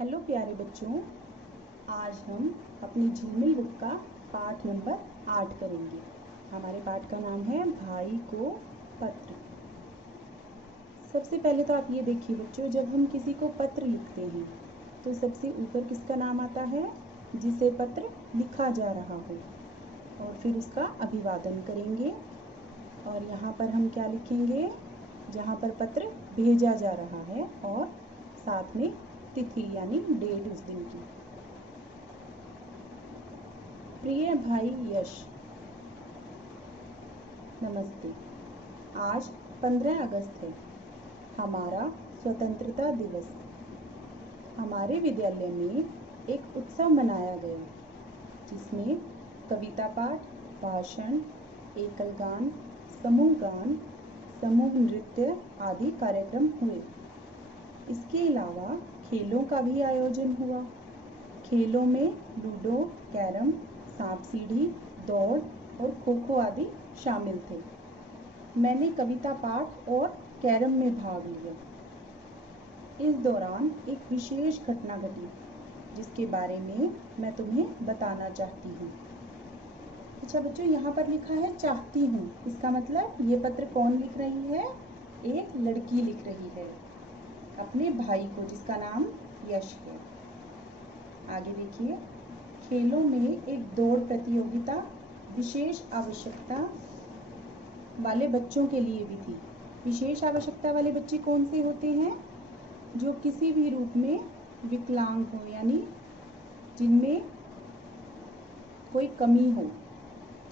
Hello प्यारे बच्चों, आज हम अपनी झिलमिल बुक का पाठ नंबर 8 करेंगे। हमारे पाठ का नाम है भाई को पत्र। सबसे पहले तो आप ये देखिए बच्चों, जब हम किसी को पत्र लिखते हैं तो सबसे ऊपर किसका नाम आता है? जिसे पत्र लिखा जा रहा हो। और फिर उसका अभिवादन करेंगे। और यहाँ पर हम क्या लिखेंगे? जहाँ पर पत्र भेजा जा रहा है और साथ में तिथि यानी डेट उस दिन की। प्रिय भाई यश, नमस्ते। आज 15 अगस्त है, हमारा स्वतंत्रता दिवस। हमारे विद्यालय में एक उत्सव मनाया गया जिसमें कविता पाठ, भाषण, एकल गान, समूह नृत्य आदि कार्यक्रम हुए। इसके अलावा खेलों का भी आयोजन हुआ। खेलों में लूडो, कैरम, सांप सीढ़ी, दौड़ और खो खो आदि शामिल थे। मैंने कविता पाठ और कैरम में भाग लिया। इस दौरान एक विशेष घटना घटी जिसके बारे में मैं तुम्हें बताना चाहती हूँ। अच्छा बच्चों, यहाँ पर लिखा है चाहती हूँ। इसका मतलब ये पत्र कौन लिख रही है? एक लड़की लिख रही है अपने भाई को, जिसका नाम यश है। आगे देखिए, खेलों में एक दौड़ प्रतियोगिता विशेष आवश्यकता वाले बच्चों के लिए भी थी। विशेष आवश्यकता वाले बच्चे कौन से होते हैं? जो किसी भी रूप में विकलांग हो, यानी जिनमें कोई कमी हो।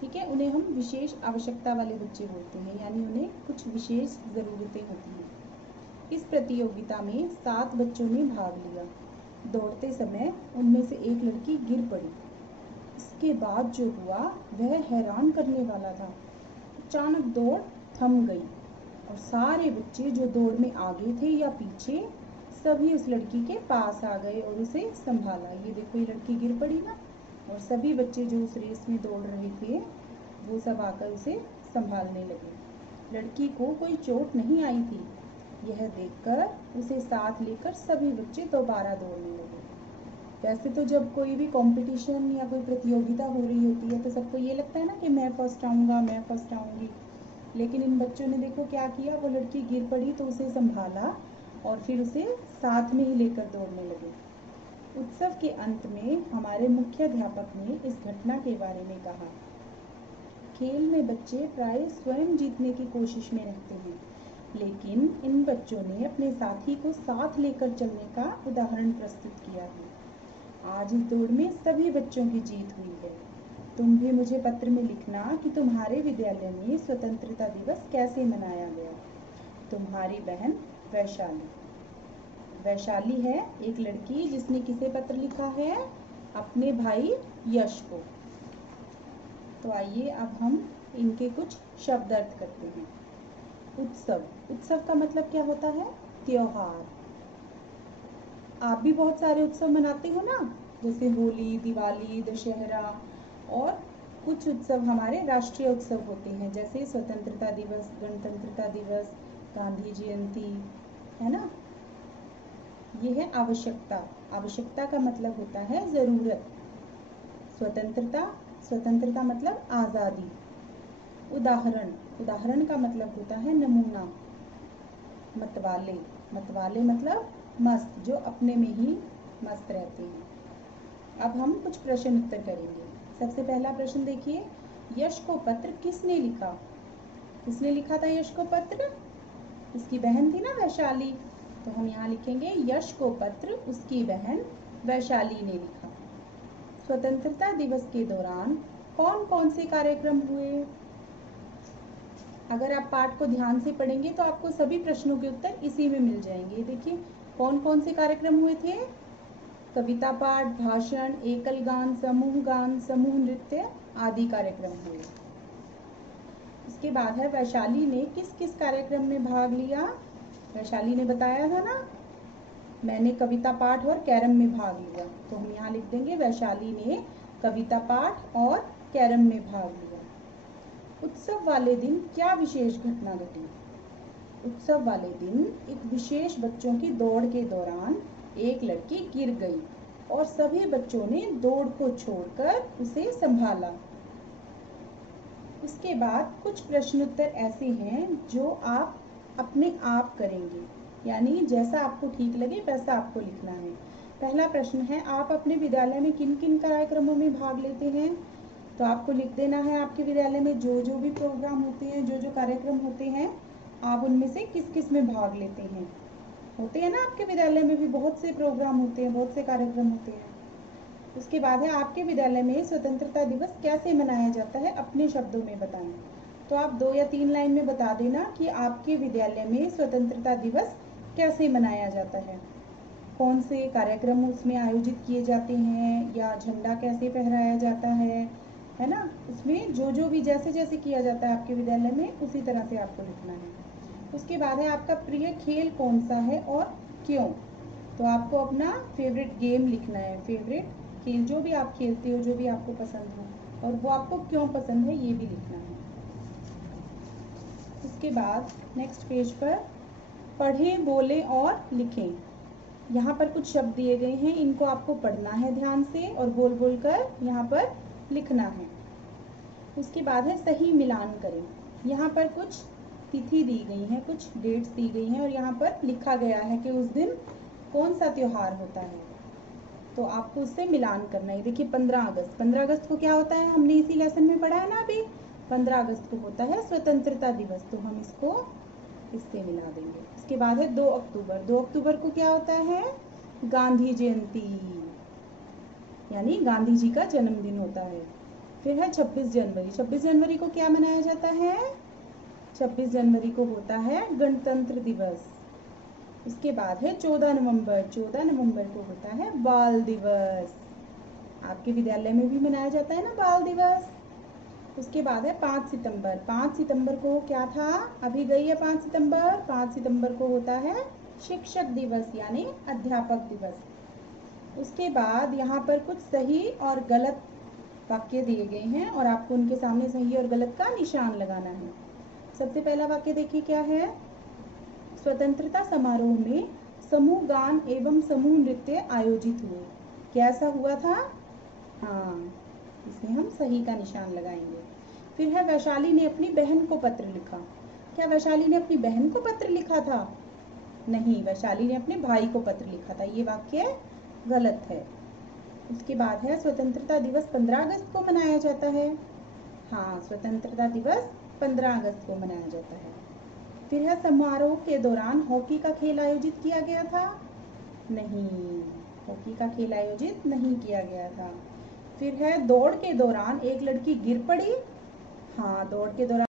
ठीक है, उन्हें हम विशेष आवश्यकता वाले बच्चे बोलते हैं, यानी उन्हें कुछ विशेष ज़रूरतें होती हैं। इस प्रतियोगिता में 7 बच्चों ने भाग लिया। दौड़ते समय उनमें से एक लड़की गिर पड़ी। इसके बाद जो हुआ वह हैरान करने वाला था। अचानक दौड़ थम गई और सारे बच्चे जो दौड़ में आगे थे या पीछे, सभी उस लड़की के पास आ गए और उसे संभाला। ये देखो, ये लड़की गिर पड़ी ना, और सभी बच्चे जो उस रेस में दौड़ रहे थे वो सब आकर उसे संभालने लगे। लड़की को कोई चोट नहीं आई थी। यह देखकर उसे साथ लेकर सभी बच्चे दोबारा दौड़ने लगे। वैसे तो जब कोई भी कंपटीशन या कोई प्रतियोगिता हो रही होती है तो सबको ये लगता है ना कि मैं फर्स्ट आऊँगा, मैं फर्स्ट आऊँगी। लेकिन इन बच्चों ने देखो क्या किया, वो लड़की गिर पड़ी तो उसे संभाला और फिर उसे साथ में ही लेकर दौड़ने लगे। उत्सव के अंत में हमारे मुख्याध्यापक ने इस घटना के बारे में कहा। खेल में बच्चे प्राय स्वयं जीतने की कोशिश में रहते हैं, लेकिन इन बच्चों ने अपने साथी को साथ लेकर चलने का उदाहरण प्रस्तुत किया है। आज इस दौड़ में सभी बच्चों की जीत हुई है। तुम भी मुझे पत्र में लिखना कि तुम्हारे विद्यालय में स्वतंत्रता दिवस कैसे मनाया गया। तुम्हारी बहन वैशाली। वैशाली है एक लड़की जिसने किसे पत्र लिखा है? अपने भाई यश को। तो आइए अब हम इनके कुछ शब्द अर्थ करते हैं। उत्सव, उत्सव का मतलब क्या होता है? त्योहार। आप भी बहुत सारे उत्सव मनाते हो ना, जैसे होली, दिवाली, दशहरा, और कुछ उत्सव हमारे राष्ट्रीय उत्सव होते हैं, जैसे स्वतंत्रता दिवस, गणतंत्रता दिवस, गांधी जयंती, है ना। ये है आवश्यकता। आवश्यकता का मतलब होता है जरूरत। स्वतंत्रता, स्वतंत्रता मतलब आज़ादी। उदाहरण, उदाहरण का मतलब होता है नमूना। मतवाले, मतवाले मतलब मस्त, जो अपने में ही मस्त रहते हैं। अब हम कुछ प्रश्न उत्तर करेंगे। सबसे पहला प्रश्न देखिए, यश को पत्र किसने लिखा? किसने लिखा था यश को पत्र? उसकी बहन थी ना वैशाली। तो हम यहाँ लिखेंगे यश को पत्र उसकी बहन वैशाली ने लिखा। स्वतंत्रता दिवस के दौरान कौन कौन से कार्यक्रम हुए? अगर आप पाठ को ध्यान से पढ़ेंगे तो आपको सभी प्रश्नों के उत्तर इसी में मिल जाएंगे। देखिए कौन कौन से कार्यक्रम हुए थे? कविता पाठ, भाषण, एकल गान, समूह नृत्य आदि कार्यक्रम हुए। इसके बाद है वैशाली ने किस किस कार्यक्रम में भाग लिया? वैशाली ने बताया था ना, मैंने कविता पाठ और कैरम में भाग लिया। तो हम यहाँ लिख देंगे वैशाली ने कविता पाठ और कैरम में भाग लिया। उत्सव वाले दिन क्या विशेष घटना घटी? उत्सव वाले दिन एक विशेष बच्चों की दौड़ के दौरान एक लड़की गिर गई और सभी बच्चों ने दौड़ को छोड़कर उसे संभाला। उसके बाद कुछ प्रश्नोत्तर ऐसे हैं जो आप अपने आप करेंगे, यानी जैसा आपको ठीक लगे वैसा आपको लिखना है। पहला प्रश्न है, आप अपने विद्यालय में किन किन कार्यक्रमों में भाग लेते हैं? तो आपको लिख देना है आपके विद्यालय में जो जो भी प्रोग्राम होते हैं, जो जो कार्यक्रम होते हैं, आप उनमें से किस किस में भाग लेते हैं। होते हैं ना, आपके विद्यालय में भी बहुत से प्रोग्राम होते हैं, बहुत से कार्यक्रम होते हैं। उसके बाद है, आपके विद्यालय में स्वतंत्रता दिवस कैसे मनाया जाता है, अपने शब्दों में बताएं। तो आप 2 या 3 लाइन में बता देना कि आपके विद्यालय में स्वतंत्रता दिवस कैसे मनाया जाता है, कौन से कार्यक्रम उसमें आयोजित किए जाते हैं, या झंडा कैसे फहराया जाता है ना। उसमें जो जो भी जैसे जैसे किया जाता है आपके विद्यालय में, उसी तरह से आपको लिखना है। उसके बाद है, आपका प्रिय खेल कौन सा है और क्यों? तो आपको अपना फेवरेट गेम लिखना है, फेवरेट खेल जो भी आप खेलते हो, जो भी आपको पसंद हो, और वो आपको क्यों पसंद है ये भी लिखना है। उसके बाद नेक्स्ट पेज पर पढ़ें, बोलें और लिखें। यहाँ पर कुछ शब्द दिए गए हैं, इनको आपको पढ़ना है ध्यान से और बोल बोल कर यहाँ पर लिखना है। उसके बाद है, सही मिलान करें। यहाँ पर कुछ तिथि दी गई है, कुछ डेट्स दी गई हैं और यहाँ पर लिखा गया है कि उस दिन कौन सा त्योहार होता है, तो आपको उससे मिलान करना है। देखिए 15 अगस्त को क्या होता है, हमने इसी लेसन में पढ़ा है ना अभी। 15 अगस्त को होता है स्वतंत्रता दिवस, तो हम इसको इससे मिला देंगे। इसके बाद है 2 अक्टूबर को क्या होता है, गांधी जयंती, यानी गांधी जी का जन्मदिन होता है। फिर है 26 जनवरी को क्या मनाया जाता है, 26 जनवरी को होता है गणतंत्र दिवस। इसके बाद है 14 नवंबर को होता है बाल दिवस, आपके विद्यालय में भी मनाया जाता है ना बाल दिवस। उसके बाद है 5 सितंबर को क्या था, अभी गई है 5 सितंबर को होता है शिक्षक दिवस यानी अध्यापक दिवस। उसके बाद यहाँ पर कुछ सही और गलत वाक्य दिए गए हैं और आपको उनके सामने सही और गलत का निशान लगाना है। सबसे पहला वाक्य देखिए क्या है, स्वतंत्रता समारोह में समूह गान एवं समूह नृत्य आयोजित हुए। कैसा हुआ था, हाँ, इसमें हम सही का निशान लगाएंगे। फिर है, वैशाली ने अपनी बहन को पत्र लिखा। क्या वैशाली ने अपनी बहन को पत्र लिखा था? नहीं, वैशाली ने अपने भाई को पत्र लिखा था, ये वाक्य गलत है। उसके बाद है, स्वतंत्रता दिवस 15 अगस्त को मनाया जाता है। हाँ, स्वतंत्रता दिवस 15 अगस्त को मनाया जाता है। फिर है, समारोह के दौरान हॉकी का खेल आयोजित किया गया था। नहीं, हॉकी का खेल आयोजित नहीं किया गया था। फिर है, दौड़ के दौरान एक लड़की गिर पड़ी। हाँ, दौड़ के दौरान